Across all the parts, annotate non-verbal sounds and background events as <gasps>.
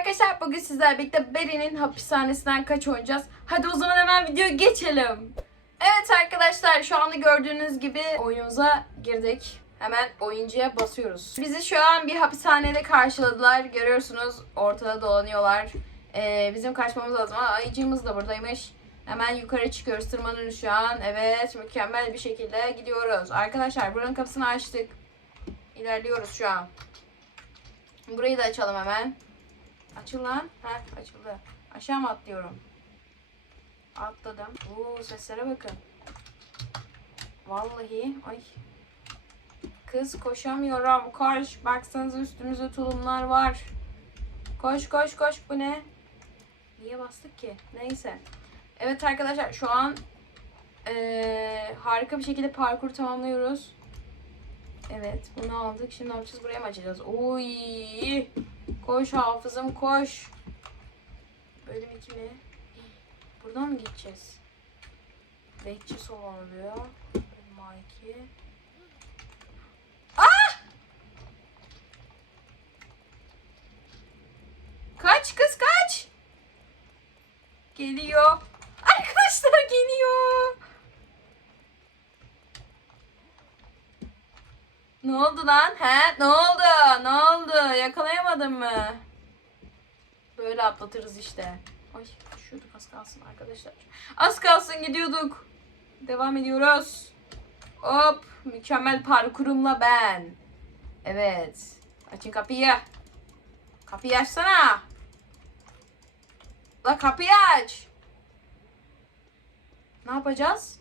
arkadaşlar bugün sizlerle birlikte Beri'nin hapishanesinden kaç oynayacağız. Hadi o zaman hemen videoya geçelim. Evet arkadaşlar şu anda gördüğünüz gibi oyunumuza girdik. Hemen oyuncuya basıyoruz. Bizi şu an bir hapishanede karşıladılar. Görüyorsunuz ortada dolanıyorlar. Ee, bizim kaçmamız lazım. Aa, ayıcığımız da buradaymış. Hemen yukarı çıkıyoruz. Tırmanıyoruz şu an. Evet mükemmel bir şekilde gidiyoruz. Arkadaşlar buranın kapısını açtık. İlerliyoruz şu an. Burayı da açalım hemen. Açıl lan. Heh açıldı. Aşağı mı atlıyorum? Atladım. Oo seslere bakın. Vallahi ay. Kız koşamıyorum. Koş. Baksanıza üstümüzde tulumlar var. Koş koş koş. Bu ne? Niye bastık ki? Neyse. Evet arkadaşlar şu an eee, harika bir şekilde parkur tamamlıyoruz. Evet bunu aldık. Şimdi ne yapacağız? Buraya mı açacağız? Oy! Koş hafızım koş. Bölüm 2 mi? Buradan mı gideceğiz? Bekçi salon oluyor. Bölüm 2. Ah! Kaç kız kaç! Geliyor. Arkadaşlar geliyor. Ne oldu lan? He? Ne oldu? Ne oldu? Yakalayamadın mı? Böyle atlatırız işte. Ay düşüyorduk az kalsın arkadaşlar. Az kalsın gidiyorduk. Devam ediyoruz. Hop. Mükemmel parkurumla ben. Evet. Açın kapıyı. Kapıyı açsana. La kapıyı aç. Ne yapacağız?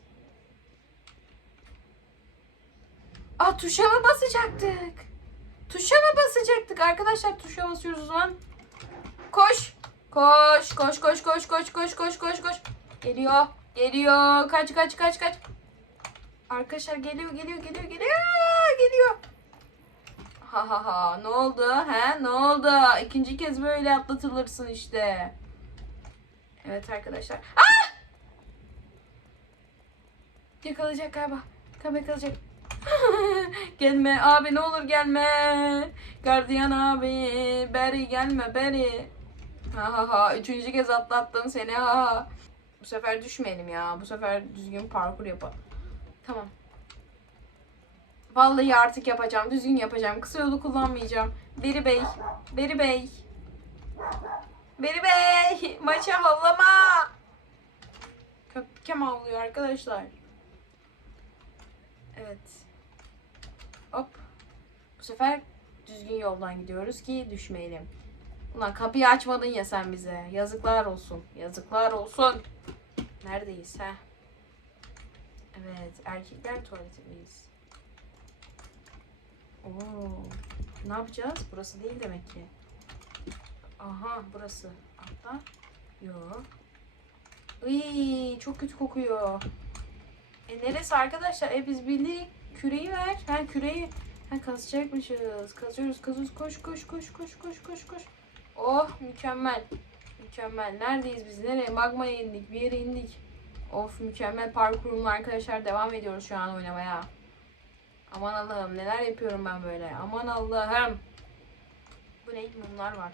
Aa tuşa mı basacaktık? Tuşa mı basacaktık? Arkadaşlar tuşa basıyoruz o zaman. Koş. Koş, koş, koş, koş, koş, koş, koş, koş, koş. Geliyor, geliyor. Kaç, kaç, kaç, kaç. Arkadaşlar geliyor, geliyor, geliyor, geliyor, geliyor. Ha ha ha. Ne oldu? He? Ne oldu? İkinci kez böyle atlatılırsın işte. Evet arkadaşlar. Ah! Yakalayacak galiba. Galiba yakalayacak. <laughs> gelme abi ne olur gelme. Gardiyan abi. Beri gelme beri. Ha ha ha. Üçüncü kez atlattım seni ha. Bu sefer düşmeyelim ya. Bu sefer düzgün parkur yapalım. Tamam. Vallahi artık yapacağım. Düzgün yapacağım. Kısa yolu kullanmayacağım. Beri Bey. Beri Bey. Beri Bey. <laughs> Maça havlama. Köpkem havlıyor arkadaşlar. Evet. Hop. Bu sefer düzgün yoldan gidiyoruz ki düşmeyelim. Ulan kapıyı açmadın ya sen bize. Yazıklar olsun. Yazıklar olsun. Neredeyiz ha? Evet. Erkekler tuvaletindeyiz. Oo. Ne yapacağız? Burası değil demek ki. Aha burası. Atla. Yok. Iy, çok kötü kokuyor. E neresi arkadaşlar? E biz bildik. Küreği ver. Ha küreği. Ha kazacakmışız. Kazıyoruz kazıyoruz. Koş koş koş koş koş koş koş. Oh mükemmel. Mükemmel. Neredeyiz biz? Nereye? Magma'ya indik. Bir yere indik. Of mükemmel parkurumla arkadaşlar devam ediyoruz şu an oynamaya. Aman Allah'ım neler yapıyorum ben böyle. Aman Allah'ım. Bu ne? Mumlar var.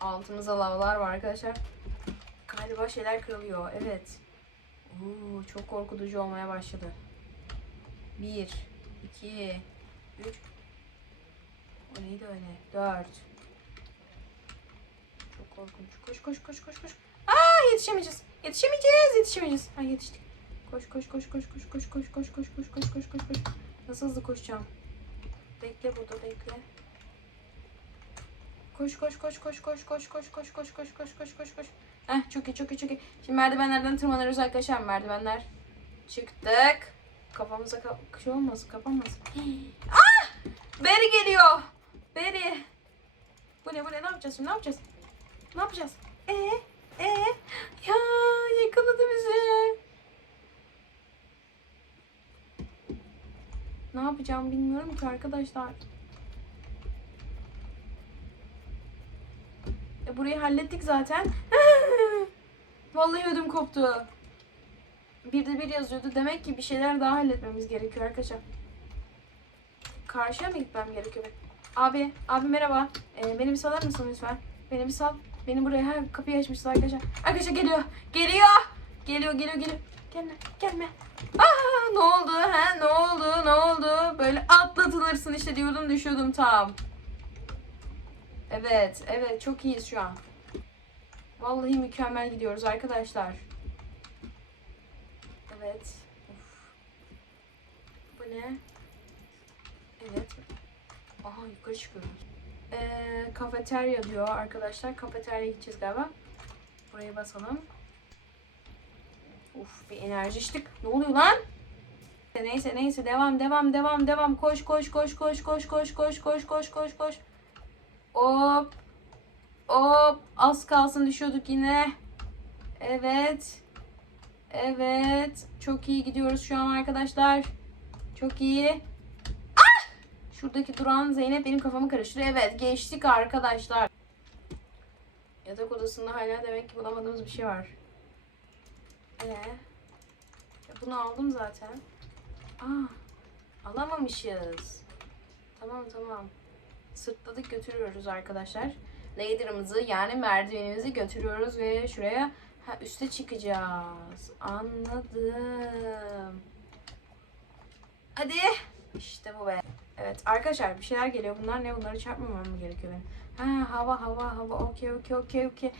Altımızda lavlar var arkadaşlar. Galiba şeyler kırılıyor. Evet. Oo, çok korkutucu olmaya başladı. Bir, iki, üç. O neydi öyle? Dört. Çok korkunç. Koş koş koş koş koş. Aa yetişemeyeceğiz. Yetişemeyeceğiz. Yetişemeyeceğiz. Ha yetiştik. Koş koş koş koş koş koş koş koş koş koş koş koş koş koş. Nasıl hızlı koşacağım? Bekle burada bekle. Koş koş koş koş koş koş koş koş koş koş koş koş koş koş. Heh çok iyi çok iyi çok iyi. Şimdi merdivenlerden tırmanıyoruz arkadaşlar merdivenler. Çıktık. Kafamıza ka- şey olmasın kapanmasın. <gasps> ah! Beri geliyor. Beri. Bu ne bu ne ne yapacağız şimdi ne yapacağız? Ne yapacağız? Ee? Ee? Ya yakaladı bizi. Ne yapacağım bilmiyorum ki arkadaşlar. E burayı hallettik zaten. <laughs> Vallahi ödüm koptu. Bir de bir yazıyordu. Demek ki bir şeyler daha halletmemiz gerekiyor arkadaşlar. Karşıya mı gitmem gerekiyor? Abi, abi merhaba. Ee, beni bir salar mısın lütfen? Beni bir sal. Beni buraya her kapıyı açmışlar arkadaşlar. Arkadaşlar geliyor. Geliyor. Geliyor geliyor geliyor. Gelme gelme. Aa, ne oldu ha? Ne oldu? Ne oldu? Böyle atlatılırsın işte diyordum düşüyordum tam. Evet, evet çok iyiyiz şu an. Vallahi mükemmel gidiyoruz arkadaşlar. Evet. Of. Bu ne? Evet. Aha yukarı çıkıyoruz. Ee, kafeterya diyor arkadaşlar. Kafeteryaya gideceğiz galiba. Buraya basalım. Uf bir enerji içtik. Ne oluyor lan? Neyse neyse devam devam devam devam. Koş koş koş koş koş koş koş koş koş koş koş. Hop. Hop. Az kalsın düşüyorduk yine. Evet. Evet. Çok iyi gidiyoruz şu an arkadaşlar. Çok iyi. Ah! Şuradaki duran Zeynep benim kafamı karıştırıyor. Evet geçtik arkadaşlar. Yatak odasında hala demek ki bulamadığımız bir şey var. Ee, bunu aldım zaten. Aa, alamamışız. Tamam tamam. Sırtladık götürüyoruz arkadaşlar. Ladder'ımızı yani merdivenimizi götürüyoruz ve şuraya ha, üste çıkacağız. Anladım. Hadi. İşte bu be. Evet arkadaşlar bir şeyler geliyor. Bunlar ne? Bunları çarpmamam mı gerekiyor benim? Ha hava hava hava. Okey okey okey okey.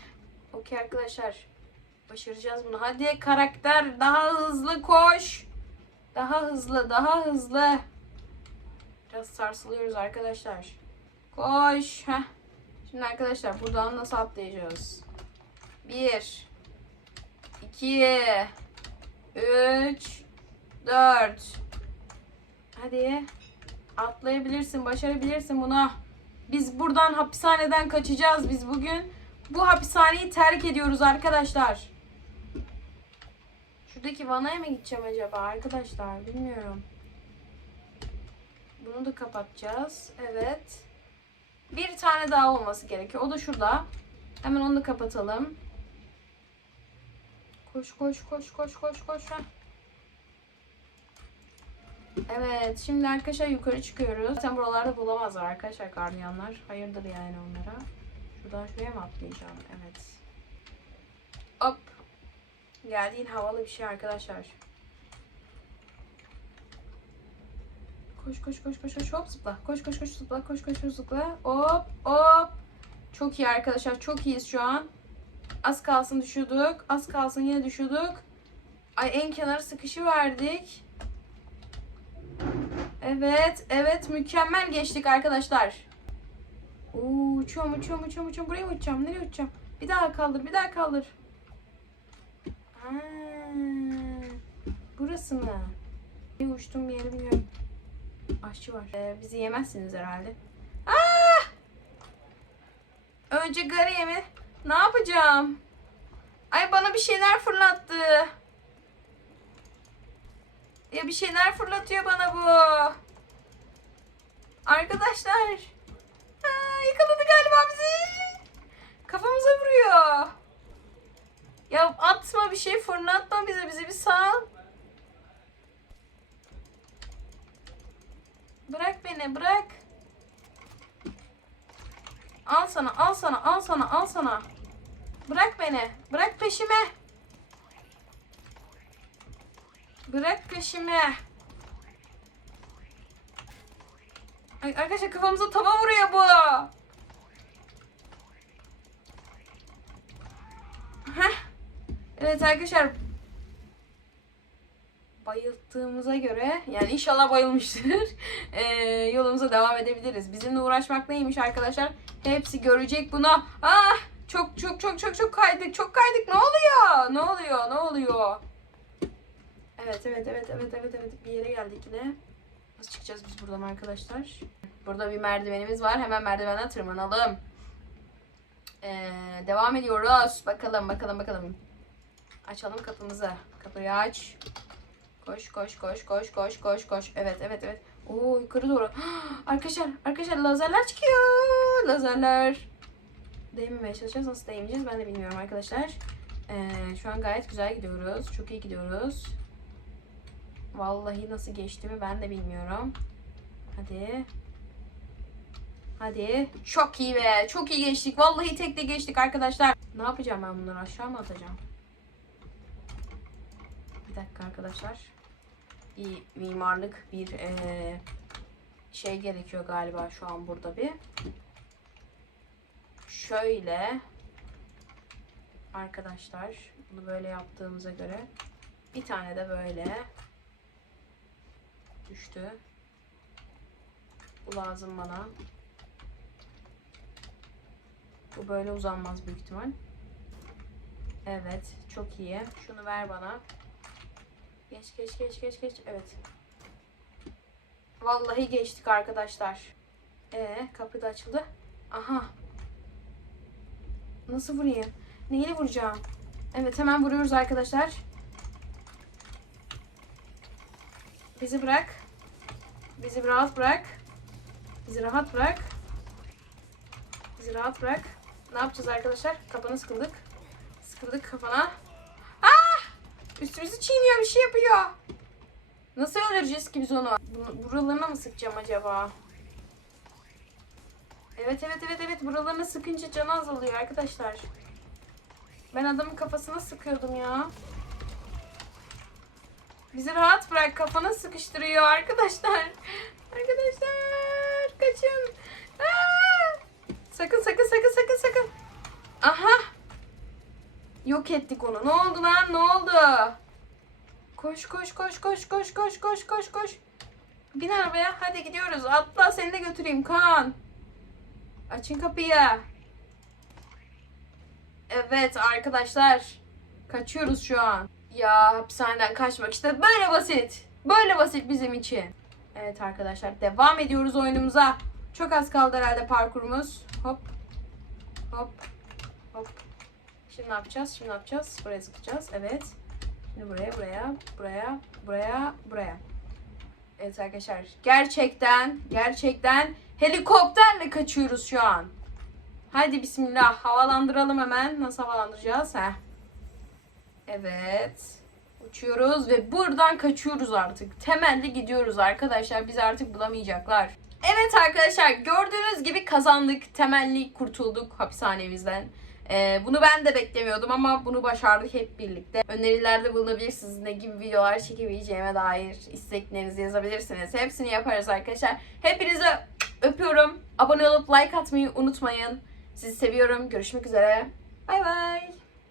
Okey arkadaşlar. Başaracağız bunu. Hadi karakter daha hızlı koş. Daha hızlı daha hızlı. Biraz sarsılıyoruz arkadaşlar. Koş. Heh. Şimdi arkadaşlar buradan nasıl atlayacağız? 1 2 3 4 Hadi. Atlayabilirsin, başarabilirsin bunu. Biz buradan hapishaneden kaçacağız biz bugün. Bu hapishaneyi terk ediyoruz arkadaşlar. Şuradaki vanaya mı gideceğim acaba arkadaşlar? Bilmiyorum. Bunu da kapatacağız. Evet. Bir tane daha olması gerekiyor. O da şurada. Hemen onu da kapatalım. Koş koş koş koş koş koş. Evet. Şimdi arkadaşlar yukarı çıkıyoruz. Zaten buralarda bulamazlar arkadaşlar gardiyanlar. Hayırdır yani onlara. Şuradan şuraya mı atlayacağım? Evet. Hop. Geldiğin havalı bir şey arkadaşlar. Koş koş koş koş koş hop zıpla. Koş koş koş zıpla. Koş koş koş zıpla. Hop hop. Çok iyi arkadaşlar. Çok iyiyiz şu an. Az kalsın düşüyorduk. Az kalsın yine düşüyorduk. Ay en kenara sıkışı verdik. Evet, evet mükemmel geçtik arkadaşlar. Oo, uçuyorum, uçuyorum, uçuyorum, uçuyorum. Buraya mı uçacağım? Nereye uçacağım? Bir daha kaldır, bir daha kaldır. Ha, burası mı? Bir uçtum bir yere bilmiyorum. Aşçı var. Ee, bizi yemezsiniz herhalde. Aa! Önce Gary'e mi? Ne yapacağım? Ay bana bir şeyler fırlattı. Ya bir şeyler fırlatıyor bana bu. Arkadaşlar. Aa, yakaladı galiba bizi. Kafamıza vuruyor. Ya atma bir şey fırlatma bize bizi bir sal. Bırak beni bırak. Al sana al sana al sana al sana. Bırak beni. Bırak peşime. Bırak peşime. Ay, arkadaşlar kafamıza tava vuruyor bu. Heh. Evet arkadaşlar. Bayılttığımıza göre yani inşallah bayılmıştır. <laughs> Ee, yolumuza devam edebiliriz. Bizimle uğraşmak neymiş arkadaşlar? Hepsi görecek bunu. Ah! Çok çok çok çok çok kaydık. Çok kaydık. Ne oluyor? Ne oluyor? Ne oluyor? Evet evet evet evet evet evet bir yere geldik yine. Nasıl çıkacağız biz buradan arkadaşlar? Burada bir merdivenimiz var. Hemen merdivenden tırmanalım. Ee, devam ediyoruz. Bakalım bakalım bakalım. Açalım kapımızı. Kapıyı aç. Koş koş koş koş koş koş koş. Evet evet evet. Oo yukarı doğru. <gasps> Arkadaşlar arkadaşlar lazerler çıkıyor. Lazerler. Değmemeye çalışacağız. Nasıl değmeyeceğiz ben de bilmiyorum arkadaşlar. Ee, şu an gayet güzel gidiyoruz. Çok iyi gidiyoruz. Vallahi nasıl geçtiğimi ben de bilmiyorum. Hadi. Hadi. Çok iyi be. Çok iyi geçtik. Vallahi tekte geçtik arkadaşlar. Ne yapacağım ben bunları aşağı mı atacağım? Bir dakika arkadaşlar. Bir mimarlık bir eee, şey gerekiyor galiba şu an burada bir. Şöyle arkadaşlar bunu böyle yaptığımıza göre bir tane de böyle düştü. Bu lazım bana. Bu böyle uzanmaz büyük ihtimal. Evet, çok iyi. Şunu ver bana. Geç geç geç geç geç. Evet. Vallahi geçtik arkadaşlar. Ee, kapı da açıldı. Aha. Nasıl vurayım? Neyle vuracağım? Evet, hemen vuruyoruz arkadaşlar. Bizi bırak. Bizi rahat bırak. Bizi rahat bırak. Bizi rahat bırak. Ne yapacağız arkadaşlar? Kafana sıkıldık. Sıkıldık kafana. Üstümüzü çiğniyor bir şey yapıyor. Nasıl öldüreceğiz ki biz onu? Buralarına mı sıkacağım acaba? Evet evet evet evet buralarına sıkınca canı azalıyor arkadaşlar. Ben adamın kafasına sıkıyordum ya. Bizi rahat bırak kafana sıkıştırıyor arkadaşlar. <laughs> Arkadaşlar kaçın. Aa! Sakın sakın sakın sakın sakın. Aha. Yok ettik onu. Ne oldu lan? Ne oldu? Koş koş koş koş koş koş koş koş koş. Bin arabaya. Hadi gidiyoruz. Atla seni de götüreyim Kaan. Açın kapıyı. Evet arkadaşlar. Kaçıyoruz şu an. Ya hapishaneden kaçmak işte böyle basit. Böyle basit bizim için. Evet arkadaşlar devam ediyoruz oyunumuza. Çok az kaldı herhalde parkurumuz. Hop. Hop. Ne yapacağız? Şimdi ne yapacağız? Buraya zıplayacağız. Evet. Şimdi buraya, buraya, buraya, buraya, buraya. Evet arkadaşlar. Gerçekten, gerçekten helikopterle kaçıyoruz şu an. Hadi bismillah. Havalandıralım hemen. Nasıl havalandıracağız? Heh. Evet. Uçuyoruz ve buradan kaçıyoruz artık. Temelli gidiyoruz arkadaşlar. Bizi artık bulamayacaklar. Evet arkadaşlar gördüğünüz gibi kazandık. Temelli kurtulduk hapishanemizden. Ee, bunu ben de beklemiyordum ama bunu başardık hep birlikte. Önerilerde bulunabilirsiniz. Ne gibi videolar çekebileceğime dair isteklerinizi yazabilirsiniz. Hepsini yaparız arkadaşlar. Hepinizi öpüyorum. Abone olup like atmayı unutmayın. Sizi seviyorum. Görüşmek üzere. Bay bay.